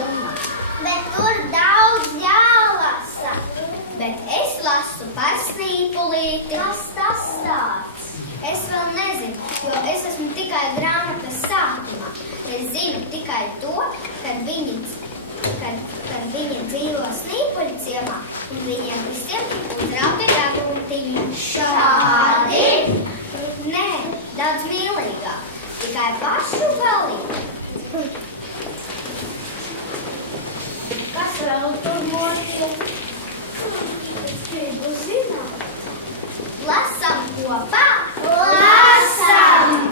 filma. Bet tur daudz jālasa. Bet es lasu par Snīpulīti. Kas tas tāds? Es vēl nezinu, jo es esmu tikai grāmatas sākumā. Es zinu tikai to, kad viņi dzīvo Snīpuļu ciemā un viņiem visiem uzrauga ragūtiņi. Šādi? Nē, daudz mīlīgāk. Tikai pašu galīgi. Kas vēl tur notiek? Es gribu zināt. Lasam kopā! Lasam!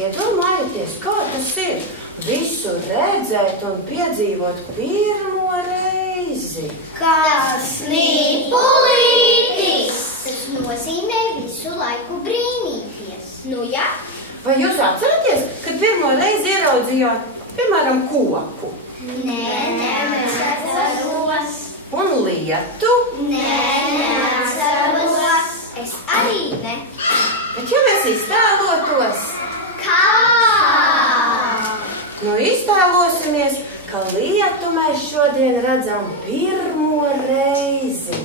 iedomājieties, kā tas ir visu redzēt un piedzīvot pirmo reizi. Kāds snipulītis! Tas nozīmē visu laiku brīnīties. Nu jā? Vai jūs atceraties, kad pirmo reizi ieraudzījāt, piemēram, koku? Nē, neatceros. Un lietu? Nē, neatceros. Es arī ne. Bet ja mēs iztēlotos? Kā? Nu, iztēlosimies, ka lietu mēs šodien redzam pirmo reizi.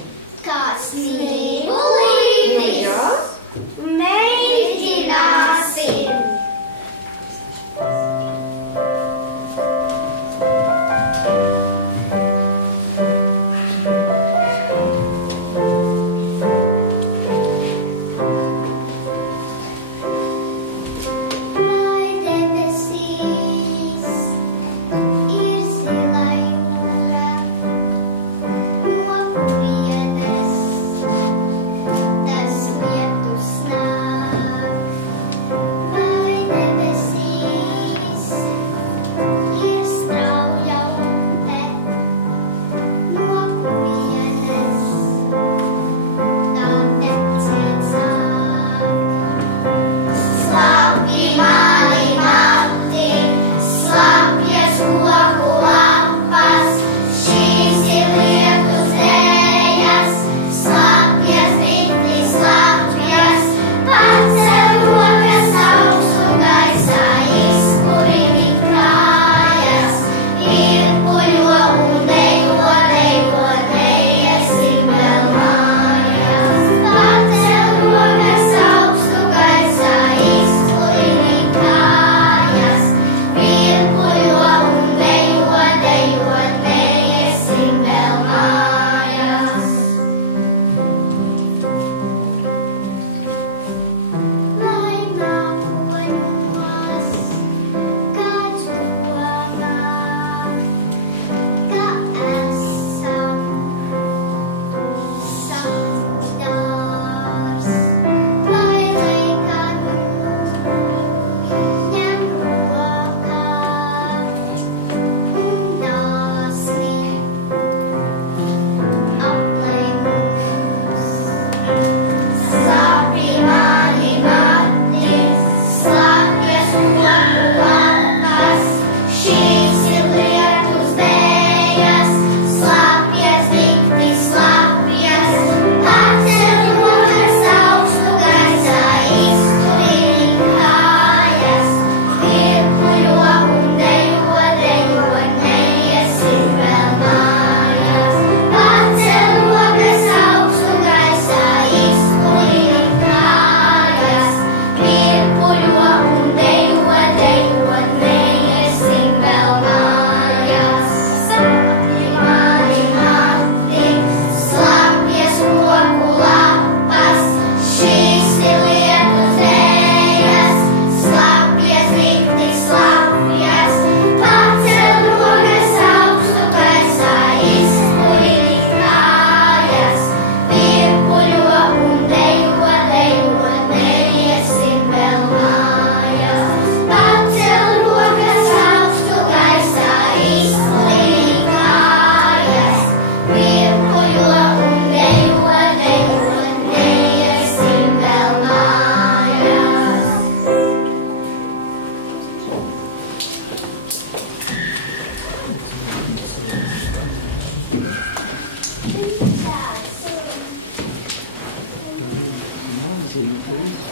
Kāds snipulītis! Nu, jā? Mēģināsim!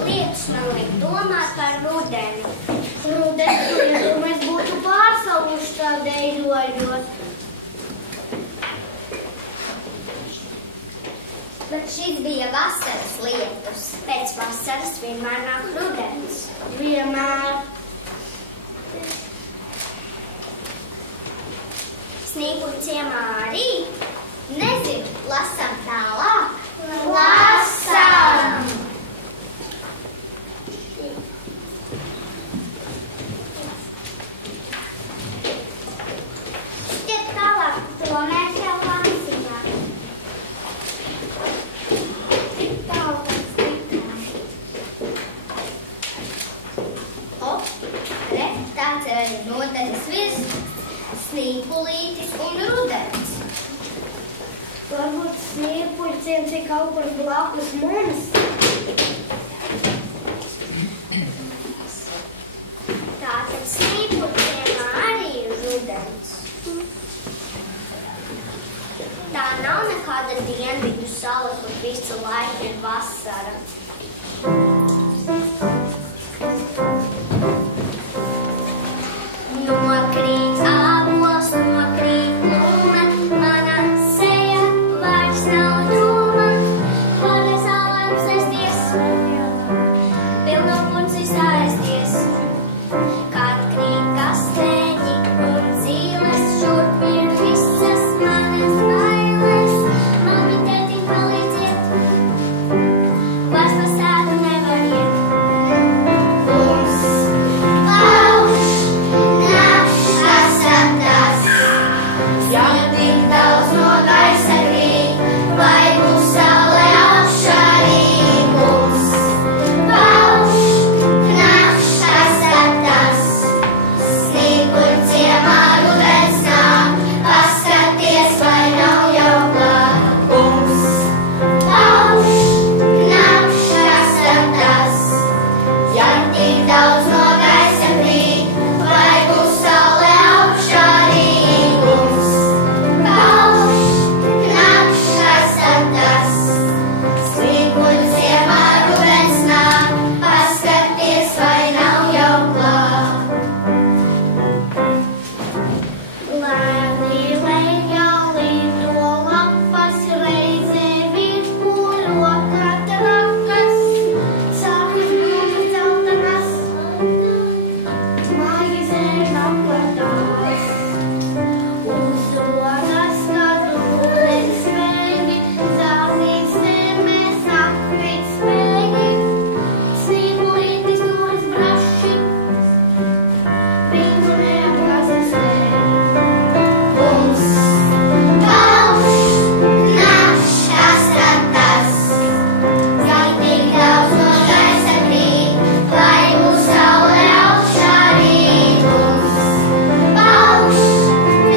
Lietas man liek domāt par rudeni. Rudeni, ja mēs būtu pārsaluši tā deidojot. Bet šis bija vasaras lietus. Pēc vasaras vienmēr nāk rudens. Vienmēr. Snīpuļu ciemā arī? Nezinu, lasām tālāk. Lasām! Šķiet tālāk, to mēs jau lasījām. Tik tālāk, tik tālāk. sniegulītis un rudens. Varbūt sniegpuļciems ir kaut kur blakus mums. Tātad sniegulītiem arī ir rudens. Tā nav nekāda dienvidu sala, kur visu laiku ir vasara. Nokrīt ābols, nokrīt lūna, mana seja vairs nav drūma. Vada saulēm sēsties, pilno puncīs aizties. Kad krīt kastēņi un zīles, šurp ir visas manas bailes. Mami, tēti, palīdziet, vairs pa sētu nevar iet. Mums pauš nakts, kas atdas, ja tik daudz no gaisa krīt, vai būs saule augšā arī mums. Pauš nakts, kas atdas, snieguļ ciemā rudens nāk, paskaties, vai nav jau klāt mums. Pauš nakts, kas atdas, ja tik daudz no gaisa krīt, vai būs saule augšā arī mums. Pauš nakts, kas atdas, snieguļ ciemā rudens nāk, paskaties, vai nav jau klāt. Lēni lejā lido lapas, reizē virpuļo katrakas, sākas brūkas dzeltenas, maizēm aplatās. Uzrodas, kad ūdens spēļi, zālīs zemē sakrīt spēļi, sniegulītis turas braši, viņu neapgāzes dēļ. Mums pauš nakts, kas atdas, ja tik daudz no gaisa krīt, vai būs saule augšā arī mums. Pauš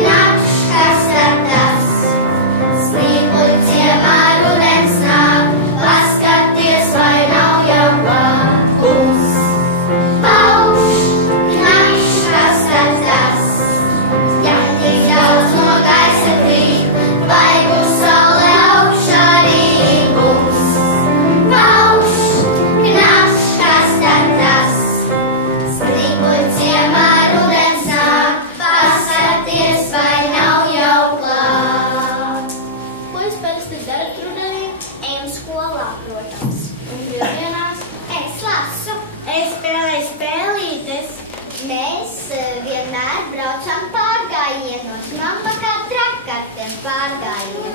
nakts, kas atdas, snieguļ ciemā rudens nāk, paskaties, vai nav jau klāt mums. Pauš nakts, kas atdas, ja tik daudz no gaisa krīt, vai būs saule augšā arī mums. Pauš nakts, kas atdas, snieguļ ciemā rudens nāk, paskaties, vai nav jau klāt. Ko jūs parasti darat rudenī? Ejam skolā, protams. Un brīvdienās? Es lasu. Es spēlēju spēlītes. Mēs vienmēr braucam pārgājienos. Mamma kā trakkartiem pārgājienu.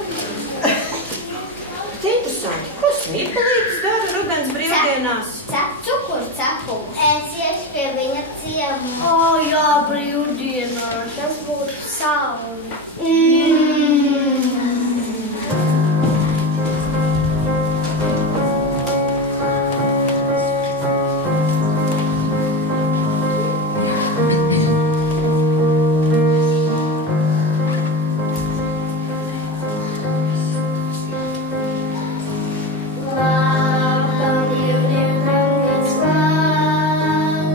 Interesanti. Ko sniegulītis dara rudens brīvdienās? Cep cukuru cepumus. Es iešu pie viņa ciemu. O, jā, brīvdienās. Tas būtu saule. Labam brīvdienam gads klāt,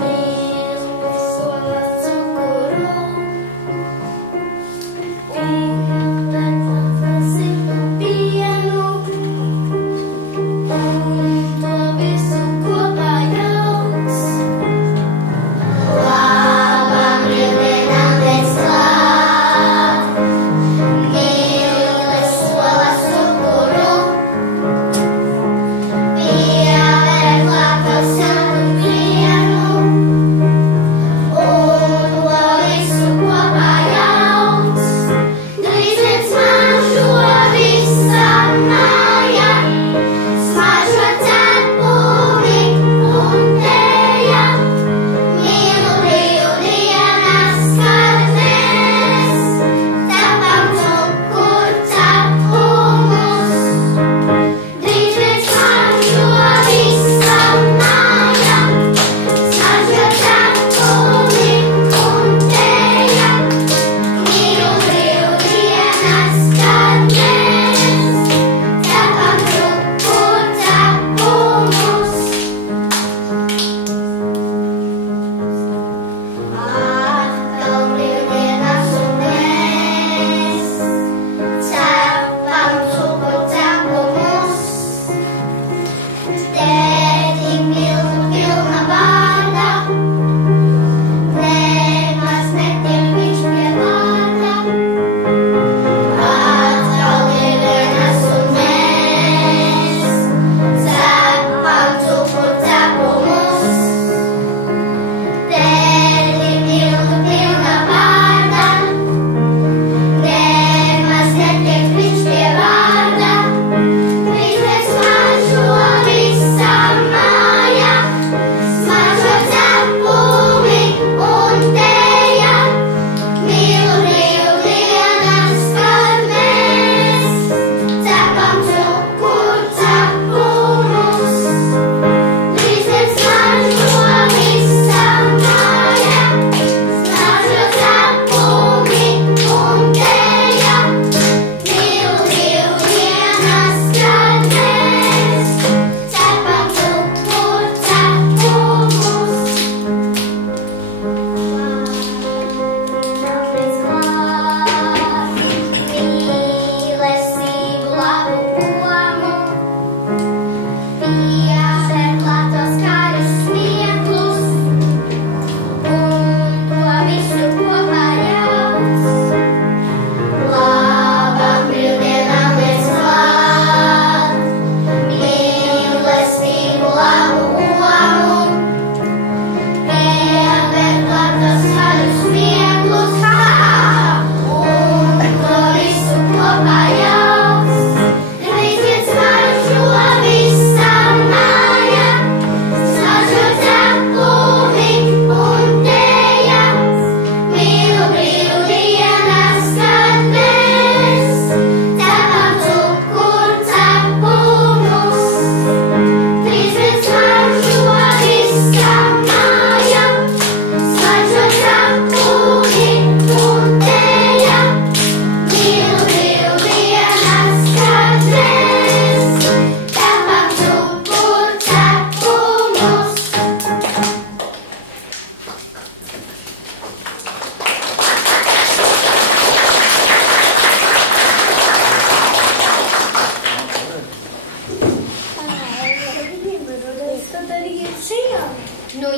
mīlu sola cukuru.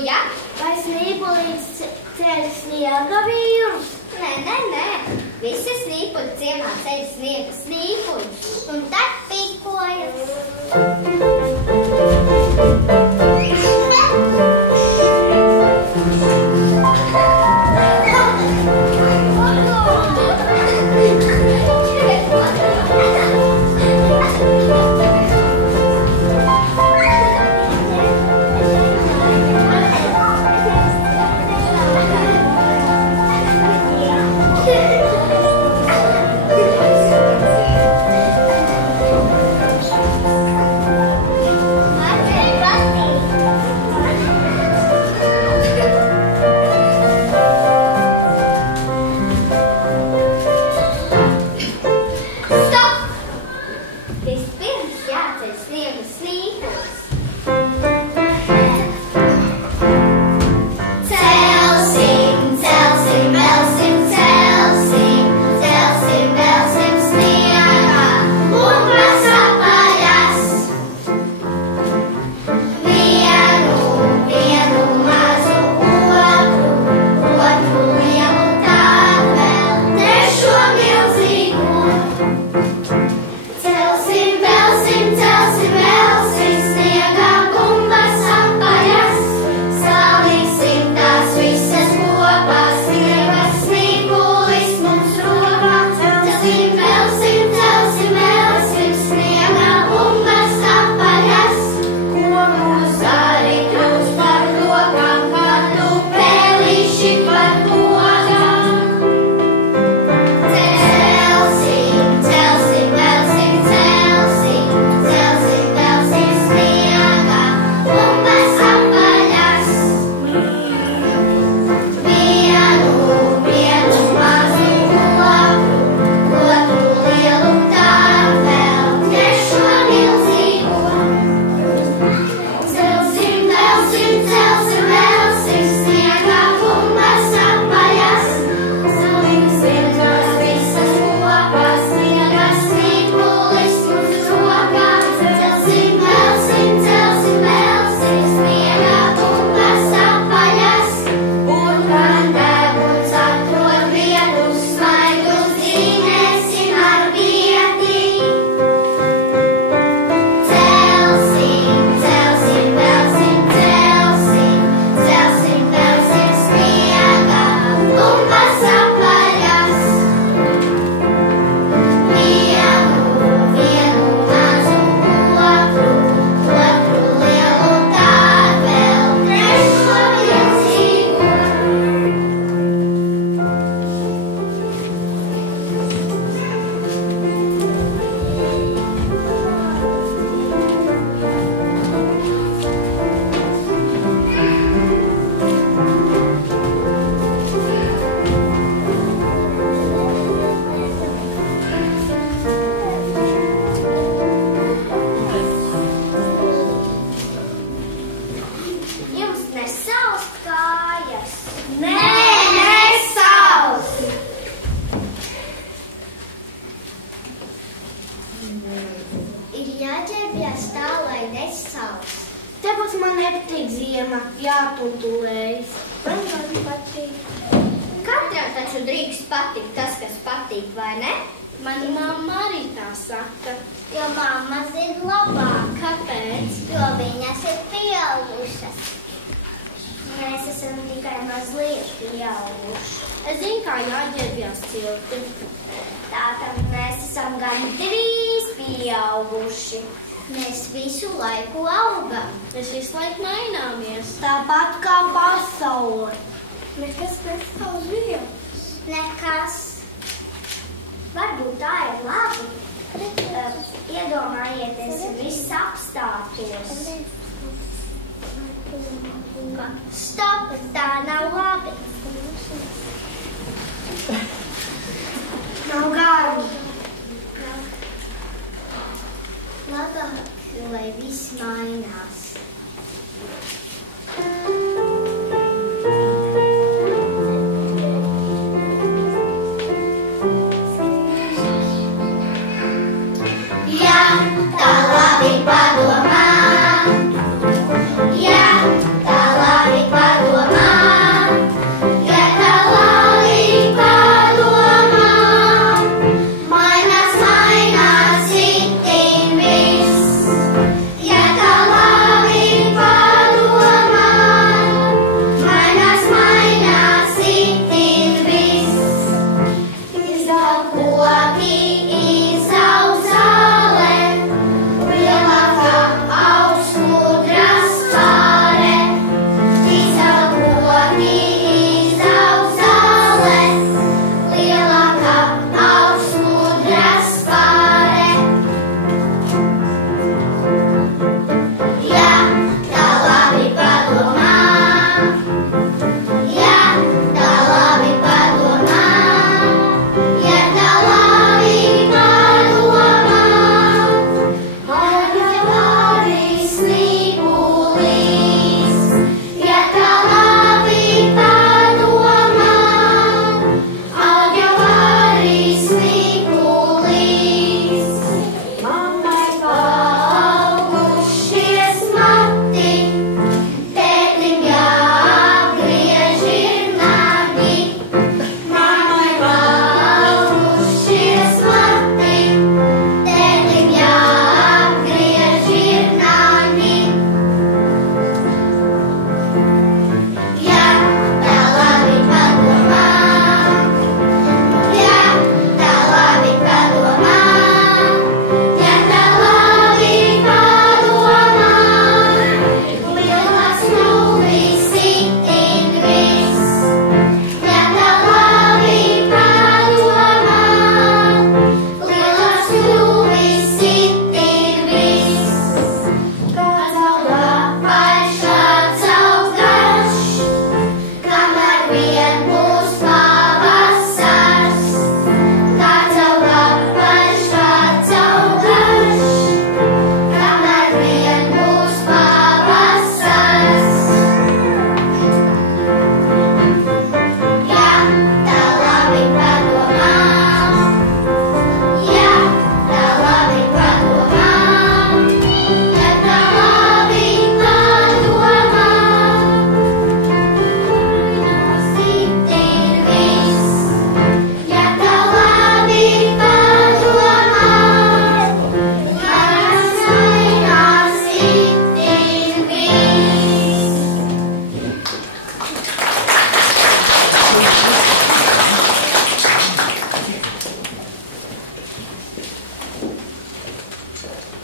ja? Vai snīpulītes ceļ sniega vīrus? Nē. Visi snīpuļi ciemā ceļ sniega snīpuļus. Un tad pīkojas. jātuntulējas. Man ļoti patīk. Katram taču drīkst patikt tas, kas patīk, vai ne? Mana mamma arī tā saka. Jo mamma zina labāk. Kāpēc? Jo viņas ir pieaugušas. Mēs esam tikai mazliet pieauguši. Es zinu, kā jāģērbjās cilti. Tātad mēs esam gandrīz pieauguši. Mēs visu laiku augam. Mēs visu laiku maināmies. Tāpat kā pasaule. Nekas nestāv uz vietas. Nekas. Varbūt tā ir labi. Iedomājieties, ja viss apstātos. Stop, tā nav labi. Nav gāri. Labāk, lai viss mainās. Ja tā labi padomā, ja tā labi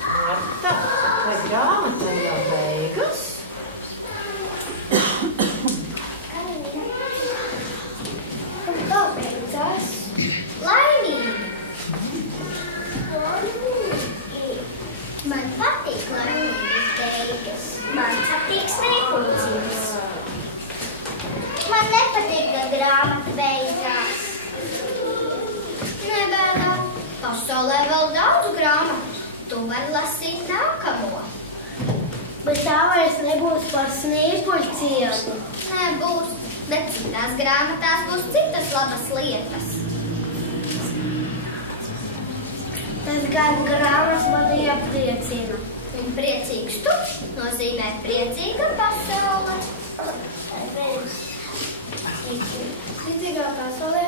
Marta, vai grāmatai jau beigas? Kā beidzās? Laimīgi! Man patīk laimīgas beigas. Man patīk snieguļcības. Man nepatīk, ka grāmata beidzās. Nebēdā. Pasaulē vēl daudz grāmatu. Tu vari lasīt nākamo. Bet tā vairs nebūs par snieguļciemu. Nebūs, bet citās grāmatās būs citas labas lietas. Tas gan grāmatas mani iepriecina. Un priecīgs tu nozīmē priecīga pasaule. Priecīgā pasaulē